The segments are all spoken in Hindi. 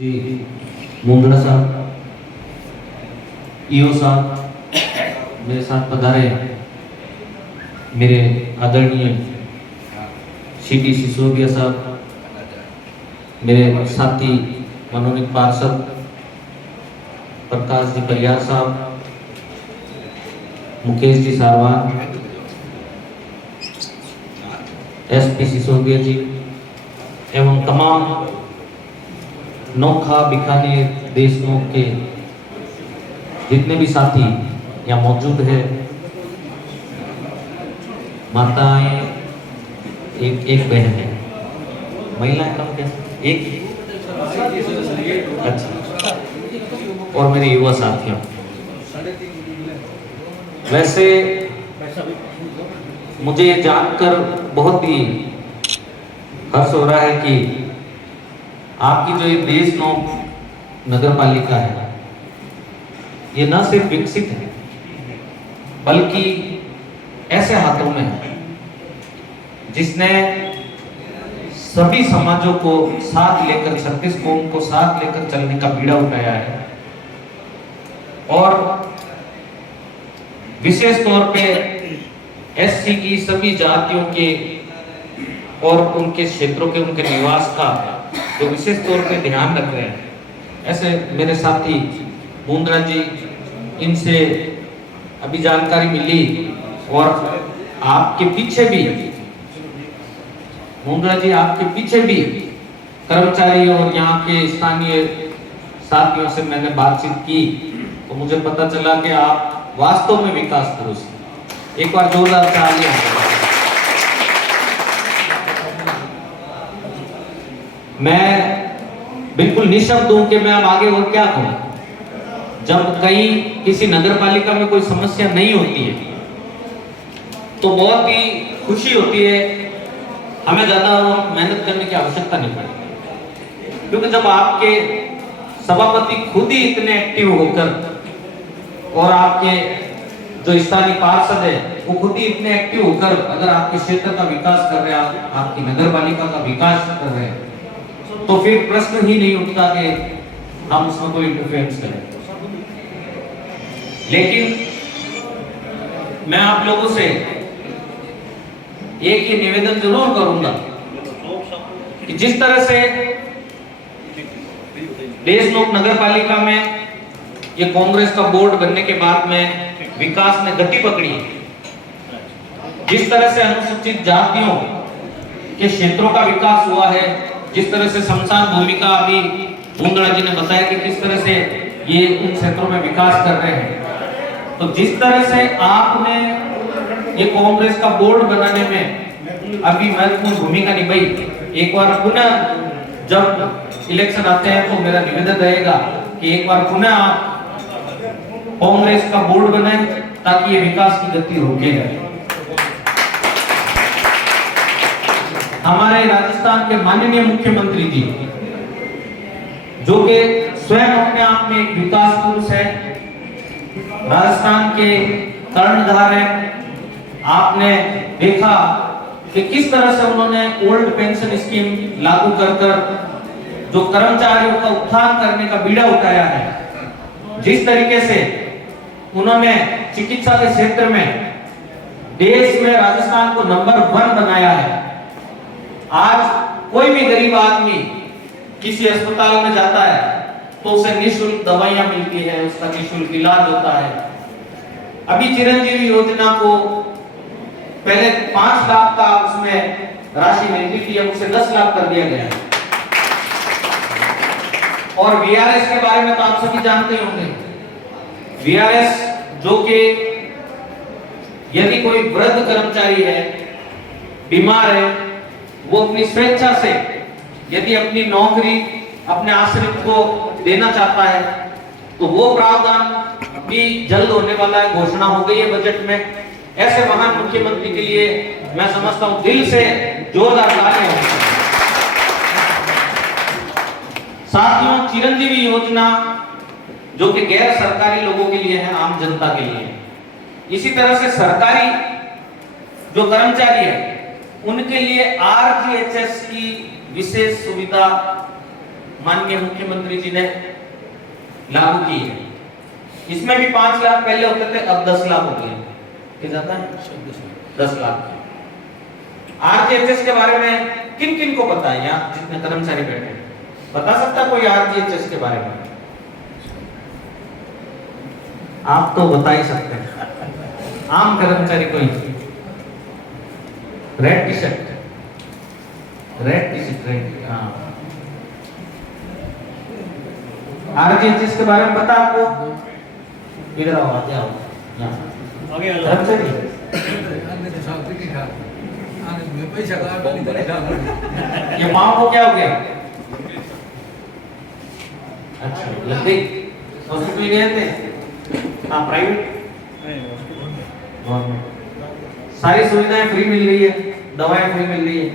जी मुंद्रा साहब, ईओ साहब मेरे साथ पधारे, मेरे आदरणीय सिटी सिसोदिया साहब, मेरे साथी मनोनीत पार्षद प्रकाश जी परियार साहब, मुकेश जी सारवान, एसपी सिसोदिया जी एवं तमाम नोखा बीकानेर देशनोक के जितने भी साथी यहाँ मौजूद है, माताएं एक बहन है, महिलाएं कम कैसे एक, अच्छा, और मेरे युवा साथियों, वैसे मुझे ये जानकर बहुत ही हर्ष हो रहा है कि आपकी जो ये देशनोक नगर पालिका है, ये न सिर्फ विकसित है बल्कि ऐसे हाथों में है जिसने सभी समाजों को साथ लेकर, 36 कौम को साथ लेकर चलने का बीड़ा उठाया है। और विशेष तौर पे एससी की सभी जातियों के और उनके क्षेत्रों के, उनके निवास का जो विशेष तौर पे ध्यान रख रहे हैं। ऐसे मेरे साथी मुंद्रा जी, इनसे अभी जानकारी मिली और आपके पीछे भी, मुंद्रा जी आपके पीछे भी कर्मचारी और यहाँ के स्थानीय साथियों से मैंने बातचीत की तो मुझे पता चला कि आप वास्तव में विकास पुरुष हैं। एक बार जोरदार तालियां। मैं बिल्कुल निशब्द हूं कि मैं अब आगे और क्या कहूं। जब कहीं किसी नगर पालिका में कोई समस्या नहीं होती है तो बहुत ही खुशी होती है, हमें ज्यादा मेहनत करने की आवश्यकता नहीं पड़ती, क्योंकि जब आपके सभापति खुद ही इतने एक्टिव होकर और आपके जो स्थानीय पार्षद है वो खुद ही इतने एक्टिव होकर अगर आपके क्षेत्र का विकास कर रहे हैं, आपकी नगर पालिका का विकास कर रहे हैं, तो फिर प्रश्न ही नहीं उठता कि हम उसमें कोई इंटरफेरेंस करें। लेकिन मैं आप लोगों से एक ही निवेदन जरूर करूंगा कि जिस तरह से देशनोक नगर पालिका में ये कांग्रेस का बोर्ड बनने के बाद में विकास ने गति पकड़ी है, जिस तरह से अनुसूचित जातियों के क्षेत्रों का विकास हुआ है, जिस तरह से शमशान भूमि का अभी मुंद्रा जी ने बताया कि किस तरह से ये उन क्षेत्रों में विकास कर रहे हैं, तो जिस तरह से आपने ये कांग्रेस का बोर्ड बनाने में अभी महत्वपूर्ण भूमिका निभाई, एक बार पुनः जब इलेक्शन आते हैं तो मेरा निवेदन रहेगा कि एक बार पुनः आप कांग्रेस का बोर्ड बनाएं ताकि ये विकास की गति रोके जाए। हमारे राजस्थान के माननीय मुख्यमंत्री जी, जो कि स्वयं अपने आप में एक विकास पुरुष है, राजस्थान के कर्णधार हैं। आपने देखा कि किस तरह से उन्होंने ओल्ड पेंशन स्कीम लागू कर जो कर्मचारियों का उत्थान करने का बीड़ा उठाया है, जिस तरीके से उन्होंने चिकित्सा के क्षेत्र में देश में राजस्थान को नंबर 1 बनाया है। आज कोई भी गरीब आदमी किसी अस्पताल में जाता है तो उसे निःशुल्क दवाइयां मिलती है, उसका निःशुल्क इलाज होता है। अभी चिरंजीवी योजना को पहले 5 लाख का उसमें राशि मिलती थी, अब उसे 10 लाख कर दिया गया है। और वीआरएस के बारे में तो आप सभी जानते होंगे। वीआरएस जो कि यदि कोई वृद्ध कर्मचारी है, बीमार है, वो अपनी स्वेच्छा से यदि अपनी नौकरी अपने आश्रित को देना चाहता है तो वो प्रावधान भी जल्द होने वाला है, घोषणा हो गई है बजट में। ऐसे महान मुख्यमंत्री के लिए मैं समझता हूं दिल से जोरदार तालियां। साथियों, चिरंजीवी योजना जो कि गैर सरकारी लोगों के लिए है, आम जनता के लिए, इसी तरह से सरकारी जो कर्मचारी है उनके लिए आरजीएचएस की विशेष सुविधा माननीय मुख्यमंत्री जी ने लागू की है। इसमें भी 5 लाख पहले होते थे, अब 10 लाख हो गए। क्या जाता है 10 लाख। आरजीएचएस के बारे में किन किन को पता है यहाँ जितने कर्मचारी बैठे हैं? बता सकता कोई आरजीएचएस के बारे में? आप तो बता ही सकते हैं, आम कर्मचारी कोई। रेड टी शर्ट, हाँ। आरजीएचएस के बारे में पता आपको? इधर आओ, आते आओ यहाँ। कर्मचारी ये पाँव को क्या हो गया? अच्छा, लद्दी हॉस्पिटल गए थे? हाँ, प्राइवेट सारी सुविधाएं फ्री मिल रही है, दवाएं फ्री मिल रही है।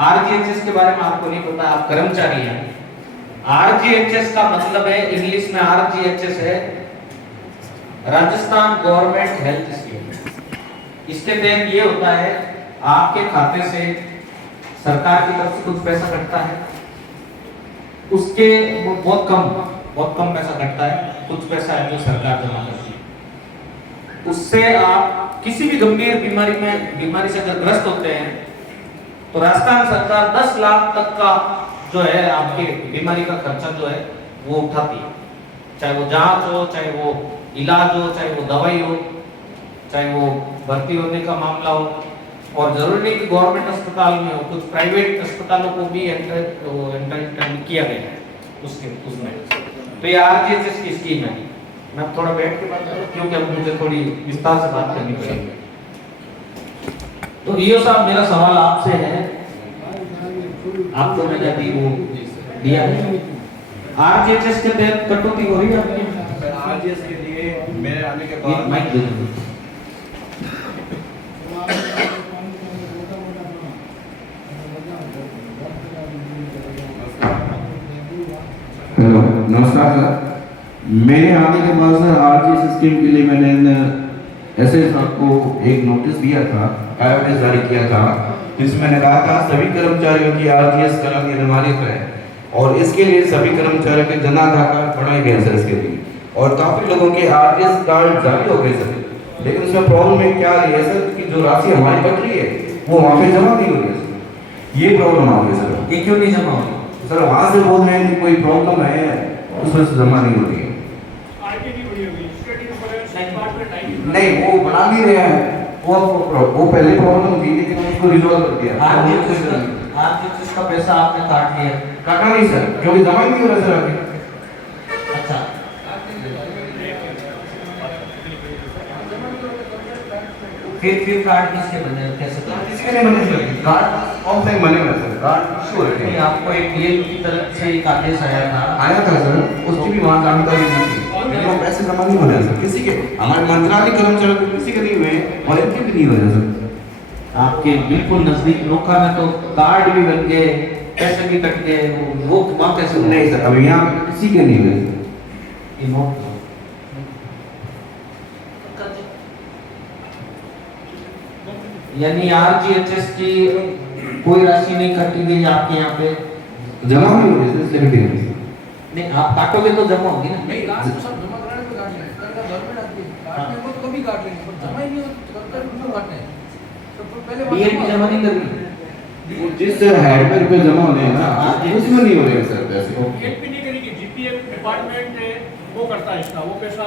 आरजीएचएस के बारे में आपको नहीं पता, आप कर्मचारी हैं। आरजीएचएस का मतलब है, इंग्लिश में आरजीएचएस है राजस्थान गवर्नमेंट हेल्थ स्कीम। इसके तहत ये होता है, आपके खाते से सरकार की तरफ से कुछ पैसा कटता है, उसके बहुत कम पैसा कटता है, कुछ पैसा है जो सरकार जमा करती है। उससे आप किसी भी गंभीर बीमारी से अगर ग्रस्त होते हैं तो राजस्थान सरकार 10 लाख तक का जो है आपकी बीमारी का खर्चा जो है वो उठाती है। चाहे वो जांच हो, चाहे वो इलाज हो, चाहे वो दवाई हो, चाहे वो भर्ती होने का मामला हो। और जरूरी नहीं कि गवर्नमेंट अस्पताल में हो, कुछ प्राइवेट अस्पतालों को भी एंटर किया गया है उसमें। तो ये आरजीएचएस की स्कीम है। मैं थोड़ा बैठ के बात करूं क्योंकि अब मुझे थोड़ी विस्तार से बात करनी पड़ेगी। तो ईओ साहब, मेरा सवाल आपसे है, आपको मैंने अभी वो दिया है, आरजीएचएस के तहत कटौती हो रही है आपकी? आरजीएस के लिए मेरे आने के बाद माइक दे दीजिए। हेलो, नमस्कार सर। मेरे आने के बाद सर आरजीएस स्कीम के लिए मैंने एसएस साहब को एक नोटिस दिया था, आईओएस जारी किया था, जिसमें मैंने कहा था सभी कर्मचारियों की आरजीएस करानी अनिवार्य है और इसके लिए सभी कर्मचारियों के जन आधार कार्ड बनाए गए सर इसके लिए। और काफी लोगों के आरजीएस कार्ड जारी हो गए सर, लेकिन उसमें प्रॉब्लम में क्या आ रही है सर कि जो राशि हमारी कट रही है वो वहाँ पे जमा नहीं हो रही है सर। ये प्रॉब्लम आ गई सर। ये क्यों नहीं जमा हो रही? सर वहाँ से बोल रहे हैं कि कोई प्रॉब्लम है, उसमें से जमा नहीं हो रही है। नहीं, वो बना नहीं रहे हैं, वो पहले प्रॉब्लम थी लेकिन उसको रिजॉल्व कर दिया। आरजीएचएस का पैसा आपने काट लिया? काटा नहीं सर, क्योंकि जमा ही नहीं हो रहा सर अभी। अच्छा, फिर कार्ड किसके बने, कैसे किसी ने बने सर कार्ड ऑफलाइन बने हुए सर, कार्ड इशू है। नहीं, आपको एक डीएल की तरफ से एक आदेश आया था सर, उसकी भी वहाँ जानकारी नहीं थी, लेकिन वो पैसे जमा नहीं हो रहे सर किसी के, हमारे मंत्रालय कर्मचारियों के किसी के नहीं हुए और इनके भी नहीं हो रहे सर। आपके बिल्कुल नजदीक लोका में तो कार्ड भी बन गए, पैसे भी कट गए, वो वहाँ कैसे? नहीं सर, अभी यहाँ किसी के नहीं हुए सर। ये नोट यानी आरजीएचएस की कोई राशि नहीं कटी गई आपके यहाँ पे? जमा नहीं हो रही सर, इसलिए कटी नहीं। नहीं, आप काटोगे तो जमा होगी ना? नहीं, कार्ड तो सब जमा कराने पे काटना है, कर गवर्नमेंट आती है, काटने को तो कभी काट लेंगे, पर जमा ही नहीं होता, कर क्यों काटना है? तो पहले डीएल की जमा नहीं करनी, वो जिस हेड पे रुपए जमा होने हैं ना, उसमें नहीं हो रहे सर पैसे। गेट पे नहीं करेगी, जीपीएफ डिपार्टमेंट है वो करता है इसका, वो पैसा